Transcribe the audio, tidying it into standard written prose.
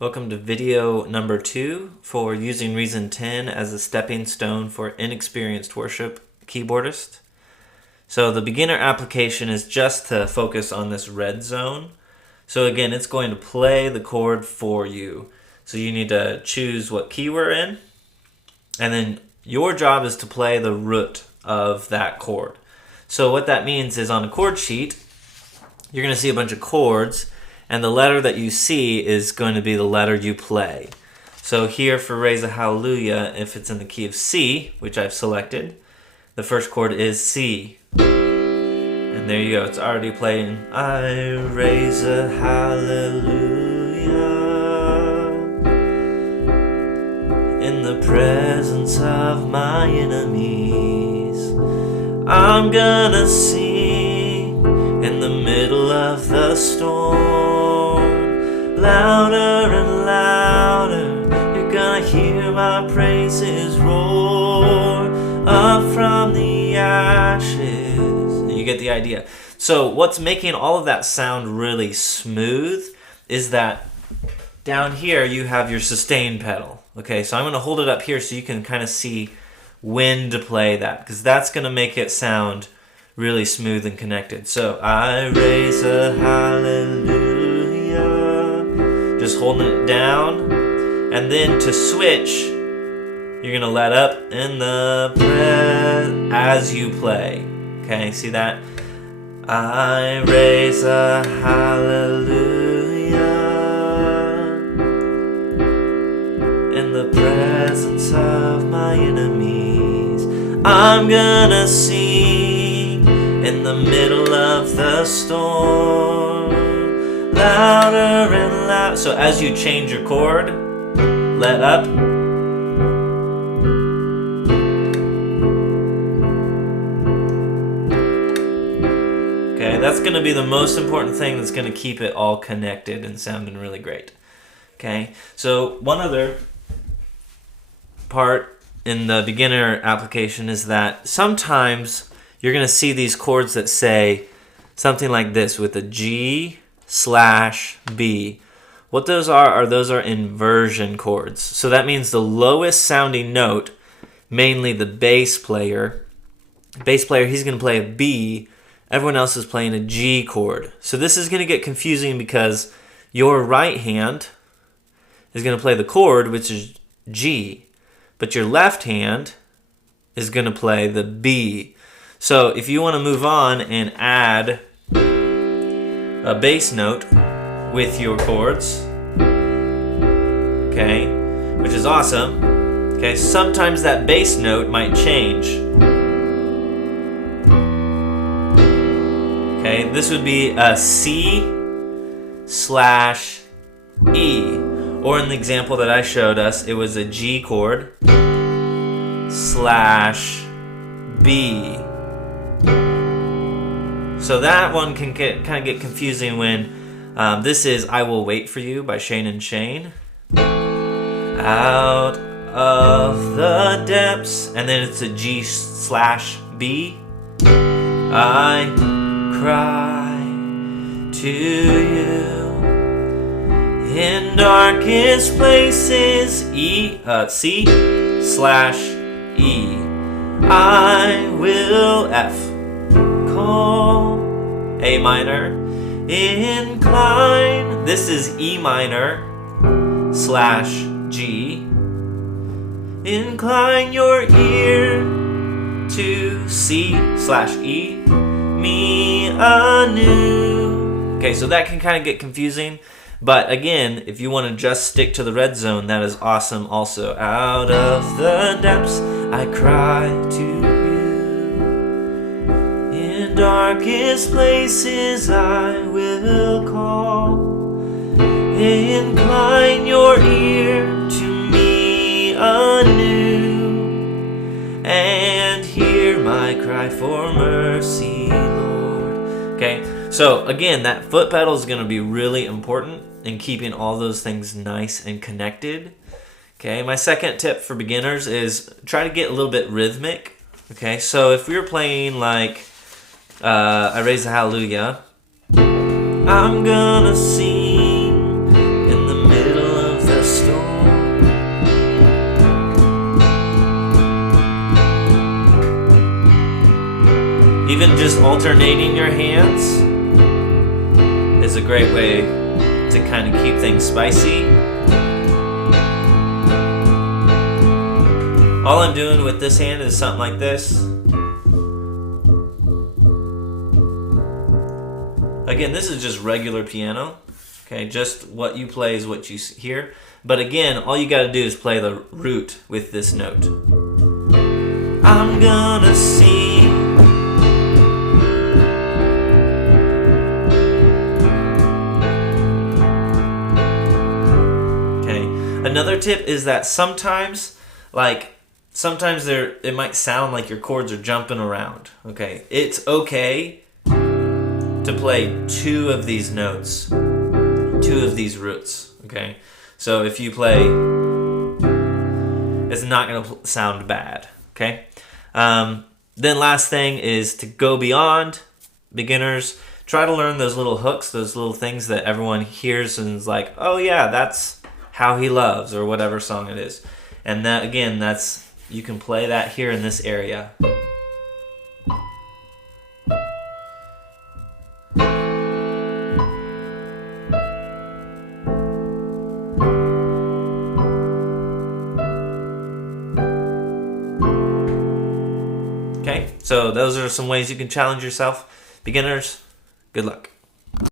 Welcome to video number 2 for using Reason 10 as a stepping stone for inexperienced worship keyboardist. So the beginner application is just to focus on this red zone. So again, it's going to play the chord for you. So you need to choose what key we're in, and then your job is to play the root of that chord. So what that means is on a chord sheet, you're going to see a bunch of chords, and the letter that you see is going to be the letter you play. So here for Raise a Hallelujah, if it's in the key of C, which I've selected, the first chord is C. And there you go, it's already playing. I raise a hallelujah in the presence of my enemies. I'm gonna sing in the middle of the storm, louder and louder, you're gonna hear my praises roar up from the ashes. You get the idea. So what's making all of that sound really smooth is that down here you have your sustain pedal. Okay, so I'm gonna hold it up here so you can kind of see when to play that, because that's gonna make it sound really smooth and connected. So I raise a hallelujah, just holding it down, and then to switch, you're gonna let up in the breath as you play. Okay, see that? I raise a hallelujah in the presence of my enemies. I'm gonna sing in the middle of the storm, louder and loud. So as you change your chord, let up. Okay, that's going to be the most important thing that's going to keep it all connected and sounding really great. Okay, so one other part in the beginner application is that sometimes you're going to see these chords that say something like this with a G/B. What those are inversion chords. So that means the lowest sounding note, mainly the bass player, he's going to play a B. Everyone else is playing a G chord. So this is going to get confusing because your right hand is going to play the chord, which is G, but your left hand is going to play the B. So if you want to move on and add a bass note with your chords, okay, which is awesome, okay, sometimes that bass note might change. Okay, this would be a C/E, or in the example that I showed us, it was a G chord /B. So that one can kind of get confusing when this is I Will Wait For You by Shane and Shane. Out of the depths, and then it's a G/B. I cry to you in darkest places, C/E. I will F, call, A minor, incline, this is E minor /G, incline your ear to C/E, me anew. Okay, so that can kind of get confusing, but again, if you want to just stick to the red zone, that is awesome also. Out of the depths I cry to you, in darkest places I will call, incline your ear to me anew, and hear my cry for mercy, Lord. Okay, so again, that foot pedal is going to be really important in keeping all those things nice and connected. Okay, my second tip for beginners is try to get a little bit rhythmic. Okay, so if we were playing like I Raise a Hallelujah, I'm gonna sing in the middle just alternating your hands is a great way to kind of keep things spicy. All I'm doing with this hand is something like this. Again, this is just regular piano. Okay, just what you play is what you hear. But again, all you gotta do is play the root with this note. I'm gonna sing. Okay, another tip is that sometimes it might sound like your chords are jumping around. Okay, it's okay to play two of these notes, two of these roots. Okay, so if you play, it's not going to sound bad. Okay, then last thing is to go beyond. Beginners, try to learn those little hooks, those little things that everyone hears and is like, oh yeah, that's How He Loves, or whatever song it is. And that, again, you can play that here in this area. Okay, so those are some ways you can challenge yourself. Beginners, good luck.